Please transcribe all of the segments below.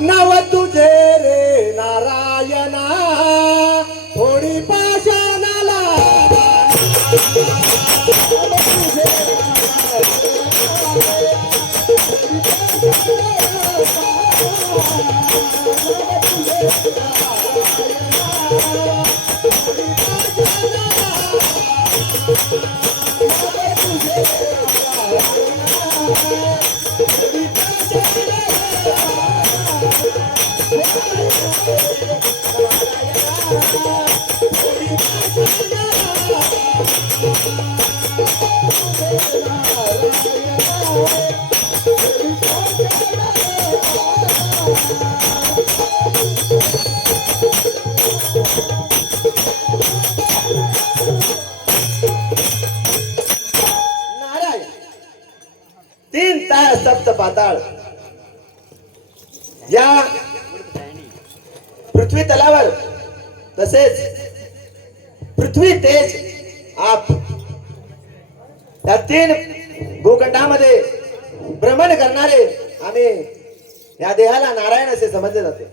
नाव तुझे रे नारायणा थोडी पाषाणाला तीन तार सप्त पाताळ या पृथ्वी तलावर तसेच पृथ्वी तेज आप या तीन भूखंडामध्ये भ्रमण करणारे आणि या देहाला नारायण असे समजले जाते.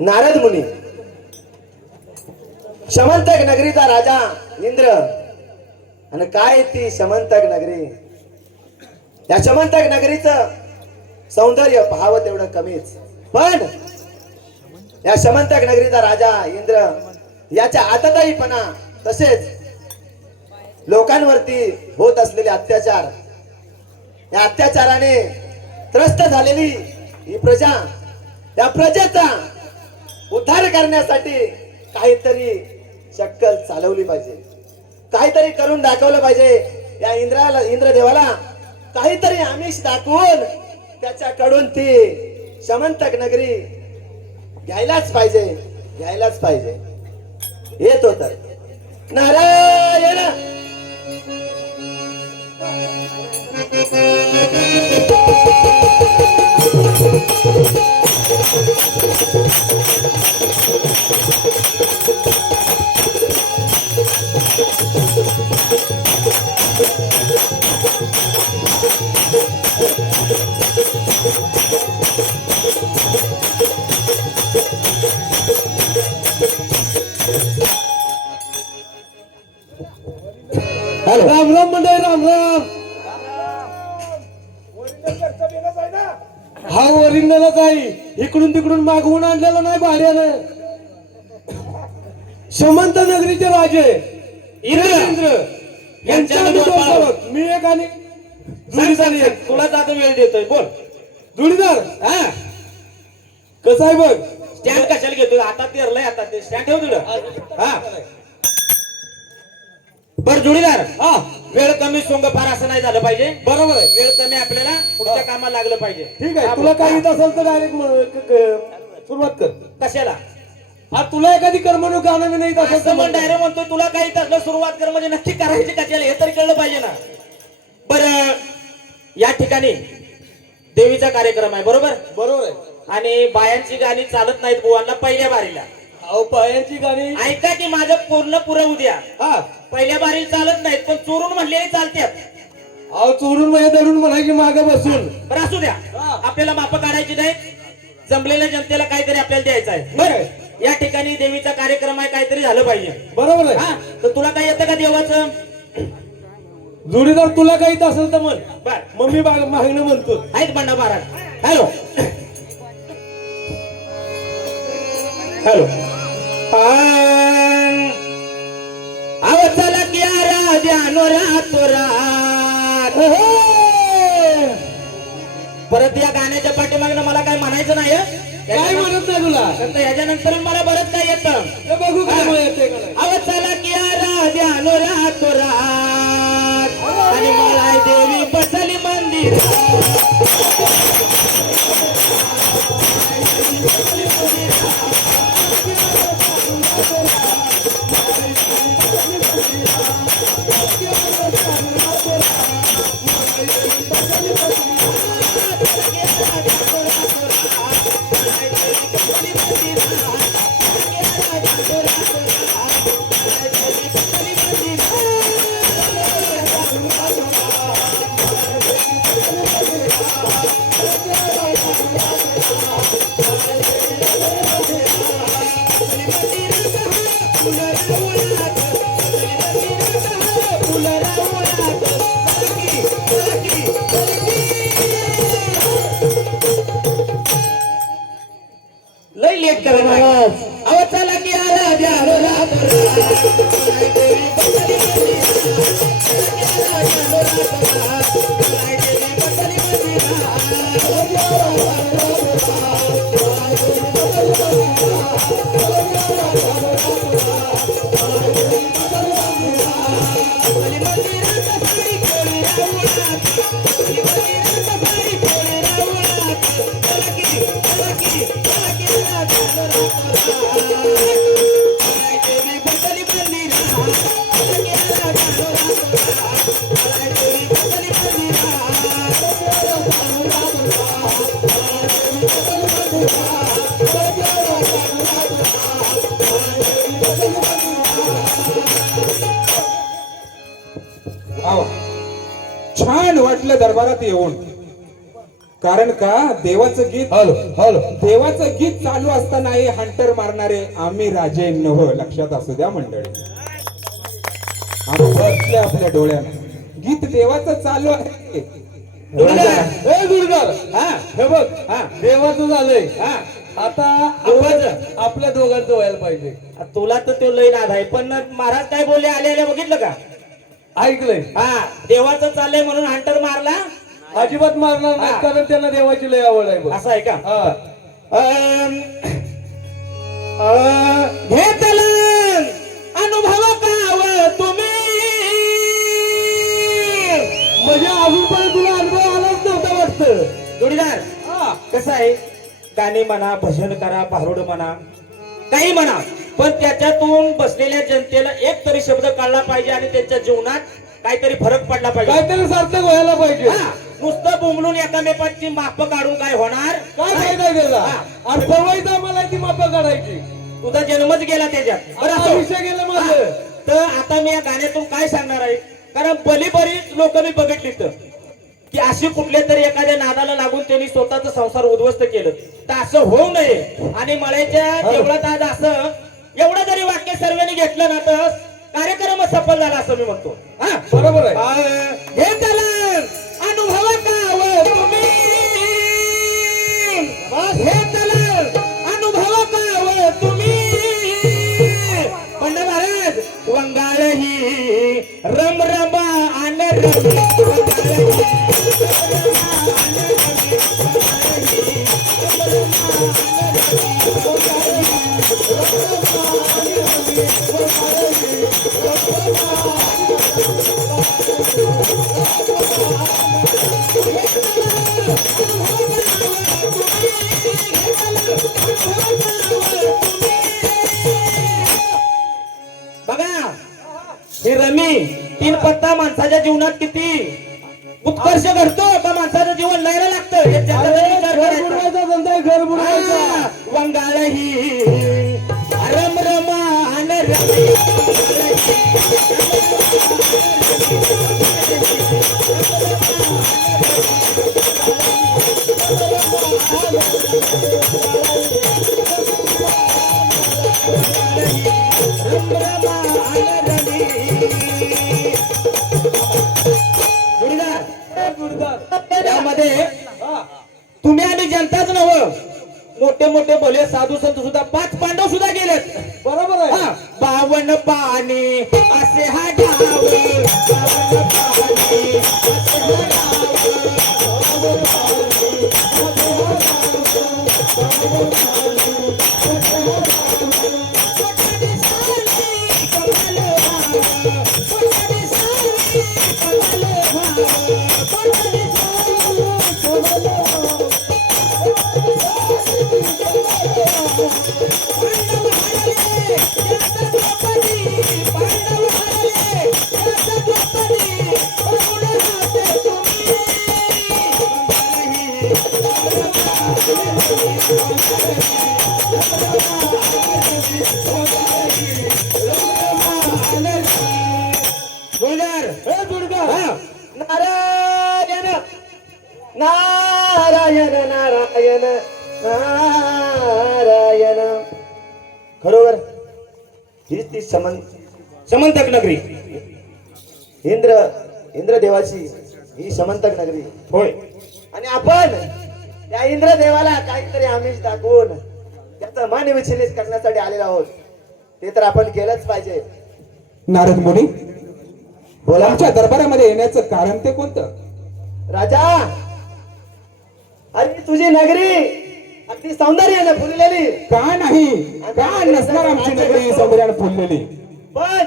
नारद मुनी शमंतक नगरीचा राजा इंद्र आणि काय ती शमंतक नगरी. या शमंतक नगरीचं सौंदर्य पाहावं तेवढं कमीच. पण या शमंतक नगरीचा राजा इंद्र याच्या आतताईपणा तसेच लोकांवरती होत असलेले अत्याचार या अत्याचाराने त्रस्त झालेली ही प्रजा या प्रजेचा उद्धार करण्यासाठी काहीतरी शक्कल चालवली पाहिजे. काहीतरी करून दाखवलं पाहिजे. या इंद्रदेवाला काहीतरी आमिष दाखवून त्याच्याकडून ती शमंतक नगरी घ्यायलाच पाहिजे. येत होत नारायण. राम राम मंडळी, राम राम. हा ओरिजिनलच आहे. इकडून तिकडून मागवून आणलेला नाही भाड्यानं. शमंत नगरीचे राजे इंद्र यांच्या मी एक आणि जोडीदार एक. तुला जाता वेळ देतोय. बोल जोडीदार हा कसं आहे बघ. स्टँड कशाला घेतोय. आता तेरलंय. आता ते स्टँड ठेव तुला. हा बर जोडीदार. हा वेळ कमी सोंग फार असं नाही झालं पाहिजे. बरोबर आहे. वेळ कमी आपल्याला पुढच्या कामाला लागलं पाहिजे. ठीक आहे. तुला काही येत असेल तर डायरेक्ट सुरुवात कर. कशाला. हा तुला एखादी करमणूक गाणं नाही असेल तर पण डायरेक्ट म्हणतो तुला काही तसलं सुरुवात कर म्हणजे नक्की करायची कशाला हे तरी कळलं पाहिजे ना. बर या ठिकाणी देवीचा कार्यक्रम आहे. बरोबर बरोबर आहे. आणि बायांची गाणी चालत नाहीत बुवांना पहिल्या बारीला. अहो बायांची गाणी ऐका की माझं पूर्ण पुरवू द्या. हा पहिल्या बारीला चालत नाहीत पण चोरून म्हणलेली चालतात. अहो चोरून माझ्या धरून म्हणायची मागे बसून. बरं असू द्या. आपल्याला माप काढायची नाही. जमलेल्या जनतेला काहीतरी आपल्याला द्यायचं आहे. बरं या ठिकाणी देवीचा कार्यक्रम आहे. काहीतरी झालं पाहिजे. बरोबर आहे. हा तर तुला काय येतं का देवाचं. जोडीदार तुला काही येत असेल तर म्हण. बर मग मी मागणं म्हणतो. आहेत बंडा महाराज. Hello hello. आव चला की राजा नोरा परत या गाण्याच्या पाठीमागनं मला काय म्हणायचं नाही. काय म्हणत नाही तुला. ह्याच्यानंतर मला बरंच काय येतं. बघू काय येते. आव चला की राजा नोरा आणि मला देवी बसली मंदिर. लय लेट करणार अहो चला की आला द्यावं आवा. छान वाटलं दरबारात येऊन. कारण का देवाचं गीत हॅलो हॅलो देवाचं गीत चालू असताना हे हंटर मारणारे आम्ही राजे नव्ह, लक्षात असू द्या मंडळी. आम्ही बसले आपल्या डोळ्यानं गीत देवाचं चालू आहे. ए दुर्गार हा हे बघ हा देवाचं झालंय हा आता देवाचं? आपल्या दोघांचं व्हायला पाहिजे. तुला तर तो लय नाद आहे पण महाराज काय बोलले आले आले बघितलं का ऐकलंय हा देवाचं चाललंय म्हणून हंटर मारला अजिबात मारणार नाही हा. कारण त्यांना देवाची लय आवड आहे बघ. असं आहे का हा. घेतलं अनुभव काव तुम्ही म्हणजे अजूनपर्यंत तुला अनुभव आलाच नव्हता वाटतं. जोडीदार हा. कसं आहे गाणे म्हणा भजन करा पारोड म्हणा काही म्हणा पण त्याच्यातून बसलेल्या जनतेला एक तरी शब्द काढला पाहिजे आणि त्यांच्या जीवनात काहीतरी फरक पडला पाहिजे. काहीतरी सार्थक व्हायला पाहिजे. हा, नुसतं बोंबलून एकामेकांची माप काढून काय होणार काय फायदा आहे त्याचा? हा. आणि परवाईचा आम्हाला ती मापा काढायची. तुझा जन्मच गेला त्याच्यात बरं आता असो. विषय गेला माझं. हा, तर आता मी या गाण्यातून काय सांगणार आहे कारण बरीच लोक मी बघितली तर की अशी कुठल्या तरी एखाद्या नादाला लागून त्यांनी स्वतःचा संसार उद्ध्वस्त केलं तर असं होऊ नये. आणि मळ्याच्या देवळात आज असं एवढं जरी वाक्य सर्वांनी घेतलं ना तर कार्यक्रम सफल झाला असं मी म्हणतो. हा बरोबर आहे. हे त्याला अनुभव काव तुम्ही हे त्याला अनुभव काव तुम्ही पंडित महाराज वंगाळ ही रम रमा आन बघा हे रमी तीन पत्ता माणसाच्या जीवनात किती उत्कर्ष घडतो का माणसाचं जीवन लयला लागतं हे त्याचा जरी विचार घर करायचा. बुडवायचा धंदा आहे, घर बुडवायचा. हा, वंगाळ ही रम रमा आन रमी त्यामध्ये हा. तुम्ही आणि जनताच नव्ह मोठे मोठे भले साधू संत सुद्धा 5 पांडव सुद्धा गेलेत. बरोबर आहे. हा, 52 पाणी असे हा डाव 52 पाणी असे हा डाव. नारायण नारायण नारायण नारायण. खरोबर हीच ती समंतक नगरी. इंद्रदेवाची ही समंतक नगरी. होय. आणि आपण त्या इंद्रदेवाला काहीतरी आमिष दाखवून त्याचं मन विचलित करण्यासाठी आलेलो आहोत. ते तर आपण केलंच पाहिजे. नारद मुनी, बोला. आमच्या दरबारामध्ये येण्याचं कारण ते कोणतं? राजा, अरे तुझी नगरी अगदी सौंदर्याने फुललेली. का नाही, का नसणार आमची नगरी सौंदर्याने फुललेली? पण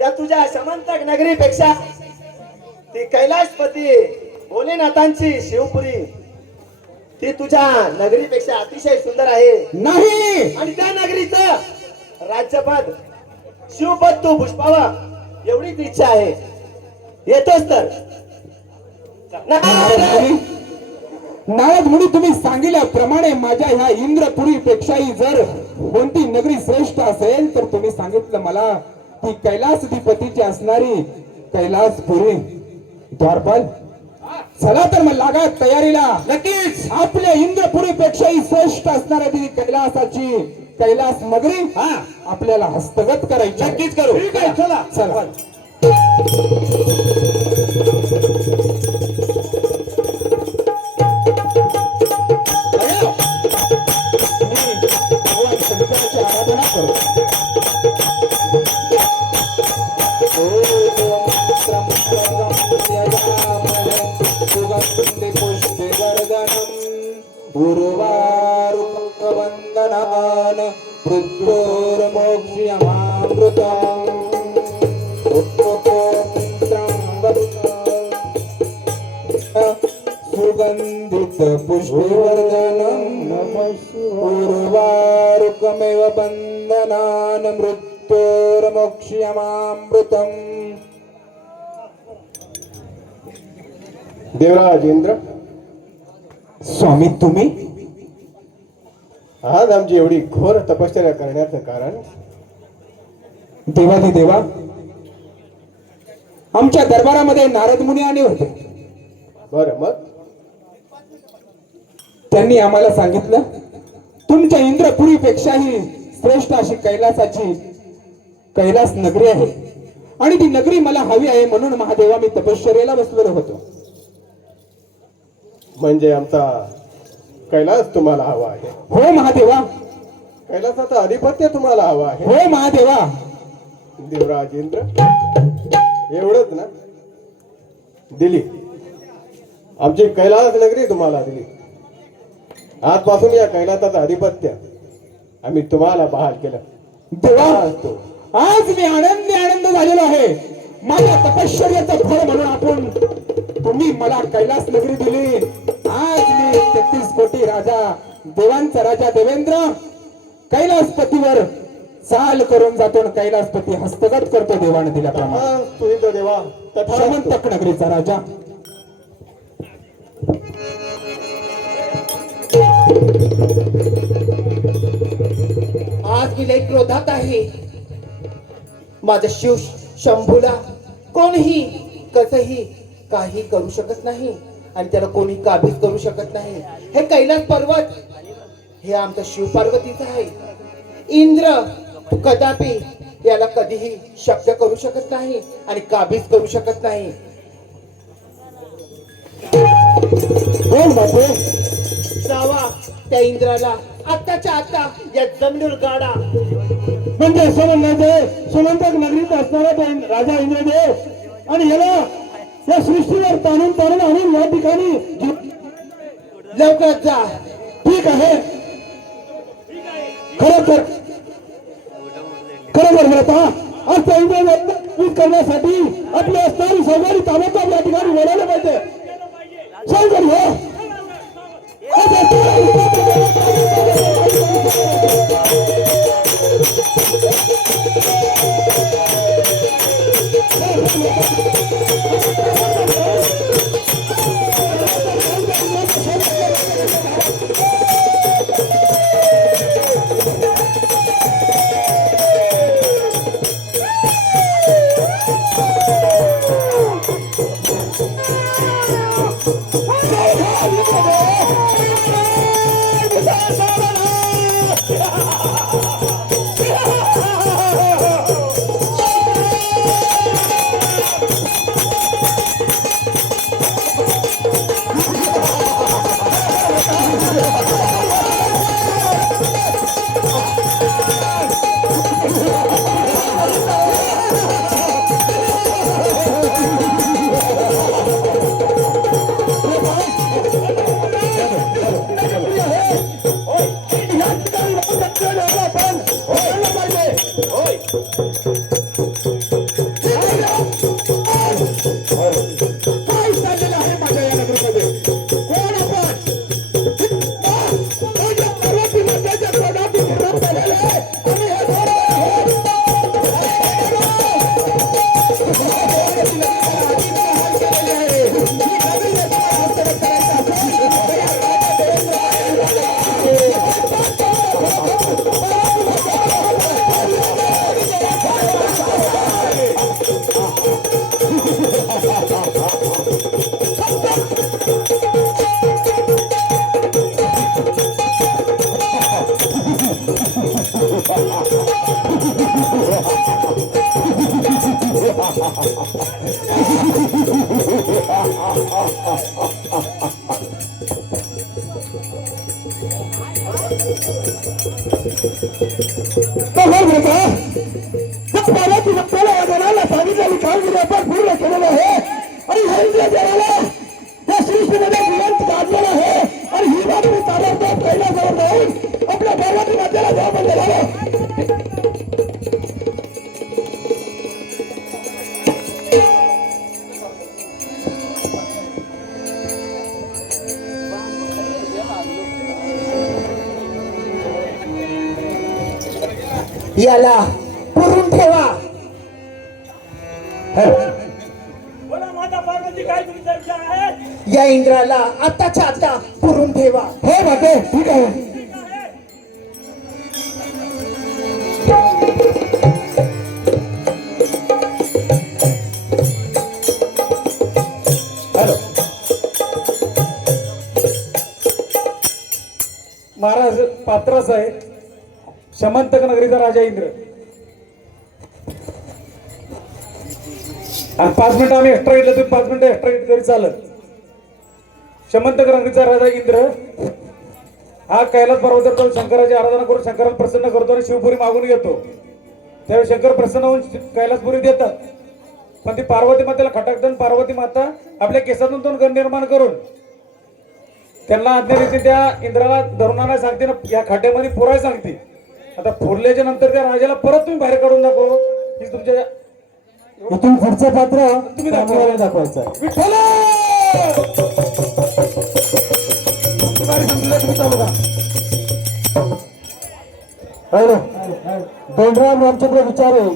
त्या तुझ्या समंतक नगरीपेक्षा ती कैलाशपती भोलेनाथांची शिवपुरी ती तुझ्या नगरीपेक्षा अतिशय सुंदर आहे. नाही. आणि त्या नगरीचं राज्यपद शिवपद तू पुष्पावा एवढीच इच्छा आहे. येतोच तर. नारद मुनी, तुम्ही सांगितल्याप्रमाणे माझ्या ह्या इंद्रपुरी पेक्षाही जर कोणती नगरी श्रेष्ठ असेल तर तुम्ही सांगितलं मला ती कैलासधिपतीची असणारी कैलासपुरी. द्वारपाल, चला तर मग लागा तयारीला. नक्कीच. आपल्या इंद्रपुरी पेक्षाही श्रेष्ठ असणाऱ्या ती कैलासाची कैलास नगरी आपल्याला हस्तगत करायची. नक्कीच करू. ठीक आहे, चला चला. भगवान शंकराची आराधना करतो. उर्वारुकवन्दनान् सुगन्धित पुष्पवर्धनम् उर्वारुकमेव बन्धनान् मृत्योर्मोक्ष्यमामृतम्. देवराज इंद्र, स्वामी तुम्ही आज आमची एवढी घोर तपश्चर्या करण्याचं कारण? देवा, आमच्या दरबारामध्ये नारद मुनी आले होते. बरं, मग त्यांनी आम्हाला सांगितलं तुमच्या इंद्रपुरीपेक्षाही श्रेष्ठ अशी कैलासाची कैलास नगरी आहे आणि ती नगरी मला हवी आहे म्हणून महादेवा मी तपश्चर्येला बसलेलो होतो. म्हणजे आमचा कैलास तुम्हाला हवा आहे? हो महादेवा. कैलासाचं आधिपत्य तुम्हाला हवं आहे? हो महादेवा. देवराज इंद्र, एवढंच ना? दिली आमची कैलास नगरी तुम्हाला दिली. आजपासून या कैलासाचं आधिपत्य आम्ही तुम्हाला बहाल केलं. देवा, तो आज मी आनंद झालेलो आहे. माझ्या तपश्चर्याचं फळ म्हणून आपण तुम्ही मला कैलास नगरी दिली. आज मी 33 कोटी राजा देवांचा राजा देवेंद्र कैलासपतीवर चाल करून जातो आणि कैलासपती हस्तगत करतो देवाने दिल्याप्रमाणे. तू इंद्र देवा समंतक नगरीचा राजा. आज मी लई क्रोधात आहे. माझं शिव शंभूला कोणीही कसंही काही करू शकत नाही आणि त्याला कोणी काबीज करू शकत नाही. हे कैलास पर्वत हे आमचं शिव पार्वतीचं आहे. इंद्र कदापि याला कधीही शक्य करू शकत नाही आणि काबीज करू शकत नाही. कोण बापू? जावा त्या इंद्राला आत्ताच्या आता या जमिनीवर गाडा. म्हणजे समंतक नगरीत असणारा तो राजा इंद्रदेव आणि याला या सृष्टीवर ताणून आणून या ठिकाणी लवकरच जा. ठीक आहे. खरोखर म्हणत आज त्या इंद्रदेव करण्यासाठी आपल्या असणारी सौगारी ताबडतोब या ठिकाणी बोलायला पाहिजे. सौगारी हो. काय चाललेलं आहे माझ्या या नगरीमध्ये? कोण आपण? माझ्या पर्वती मातेच्या तोंडातून विरोध झालेला आहे. आणि हे धोरण आहे. पाण्याची सत्ताला या जणाला सांगितलेली कामगिरी आपण पूर्ण केलेलं आहे आणि ह्या जणाला त्या सृष्टीमध्ये जिवंत काढलेलं आहे आणि ही बातमी ताबडतोब कैलासावर जाऊन आपल्या पार्वती मातेला जबाब दिला. याला पुरून ठेवा. बोला माता पार्वती, काय तुमची इच्छा आहे? या इंद्राला आताच्या आता पुरून ठेवा. हो माते, ठीक आहे. महाराज पात्रास आहे, शमंतक नगरीचा राजा इंद्र. आणि 5 मिनिटं आम्ही एक्स्ट्रा घेतलं तर 5 मिनिटं एक्स्ट्रा घेतली तरी चालत. शमंतक नगरीचा राजा इंद्र हा कैलास पर्वतावर शंकराची आराधना करून शंकराला प्रसन्न करतो आणि शिवपुरी मागून घेतो. त्यावेळी शंकर प्रसन्न होऊन कैलासपुरी देतात. पण ती पार्वती मातेला खटकतात. पार्वती माता आपल्या केसातून 2 गण निर्माण करून त्यांना आज्ञारीती त्या इंद्राला धरून आणायला सांगते ना, या खाट्यामध्ये पुराय सांगते. आता फोडल्याच्या नंतर त्या राजाला परत तुम्ही बाहेर काढून दाखव. ही तुमच्या इथून पुढचं पात्र तुम्ही दाखवायचं. विठ्ठल दोनराम रामचंद्र विचारे